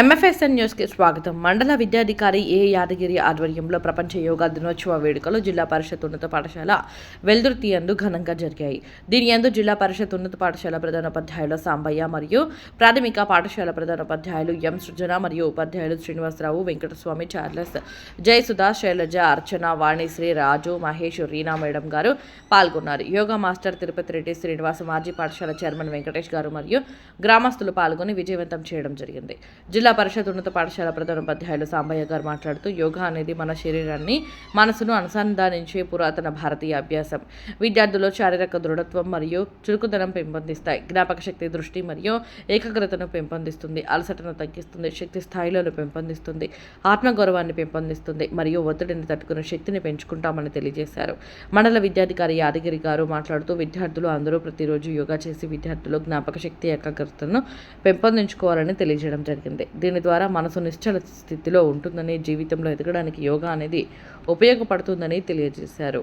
ఎంఎఫ్ఎస్ఎన్ న్యూస్కి స్వాగతం. మండల విద్యాధికారి ఏ యాదగిరి ఆధ్వర్యంలో ప్రపంచ యోగా దినోత్సవ వేడుకలు జిల్లా పరిషత్ ఉన్నత పాఠశాల వెల్దుర్తి యందు ఘనంగా జరిగాయి. దీని యందు జిల్లా పరిషత్ ఉన్నత పాఠశాల ప్రధానోపాధ్యాయులు సాంబయ్య మరియు ప్రాథమిక పాఠశాల ప్రధానోపాధ్యాయులు ఎం సృజన మరియు ఉపాధ్యాయులు శ్రీనివాసరావు వెంకటస్వామి చార్లెస్ జయసుధా శైలజ అర్చన వాణిశ్రీ రాజు మహేష్ రీనా మేడం గారు పాల్గొన్నారు. యోగా మాస్టర్ తిరుపతి రెడ్డి శ్రీనివాస మాజీ పాఠశాల చైర్మన్ వెంకటేష్ గారు మరియు గ్రామస్తులు పాల్గొని విజయవంతం చేయడం జరిగింది. జిల్లా పరిషత్ ఉన్నత పాఠశాల ప్రధానోపాధ్యాయులు సాంబయ్య గారు మాట్లాడుతూ యోగా అనేది మన శరీరాన్ని మనసును అనుసంధానించే పురాతన భారతీయ అభ్యాసం. విద్యార్థుల్లో శారీరక దృఢత్వం మరియు చురుకుదనం పెంపొందిస్తాయి. జ్ఞాపక శక్తి దృష్టి మరియు ఏకాగ్రతను పెంపొందిస్తుంది. అలసటను తగ్గిస్తుంది. శక్తి స్థాయిలను పెంపొందిస్తుంది. ఆత్మగౌరవాన్ని పెంపొందిస్తుంది. మరియు ఒత్తిడిని తట్టుకునే శక్తిని పెంచుకుంటామని తెలియజేశారు. మండల విద్యాధికారి యాదగిరి గారు మాట్లాడుతూ విద్యార్థులు అందరూ ప్రతిరోజు యోగా చేసి విద్యార్థులు జ్ఞాపక శక్తి ఏకాగ్రతను పెంపొందించుకోవాలని తెలియజేయడం జరిగింది. దీని ద్వారా మనసు నిశ్చల స్థితిలో ఉంటుందని జీవితంలో ఎదగడానికి యోగా అనేది ఉపయోగపడుతుందని తెలియజేశారు.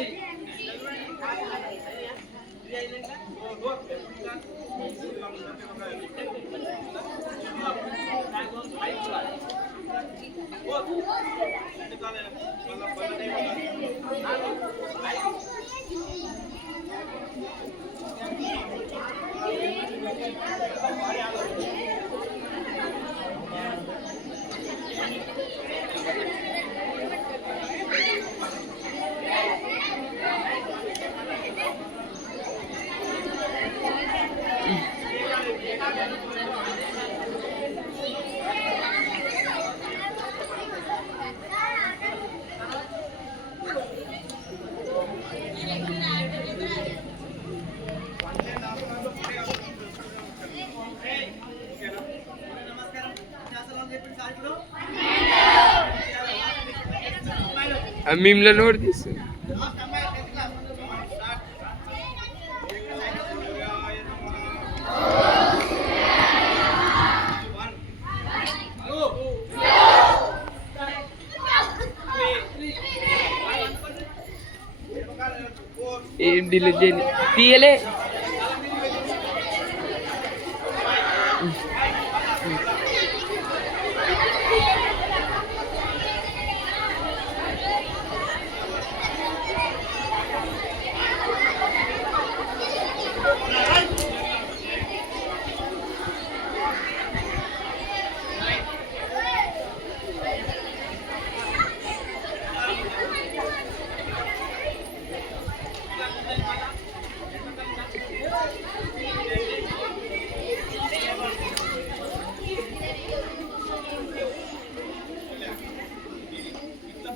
Thank you. మీమ్లో నోట్ తీస్తుంది ఏం డిలీట్ చేయని తీయలే.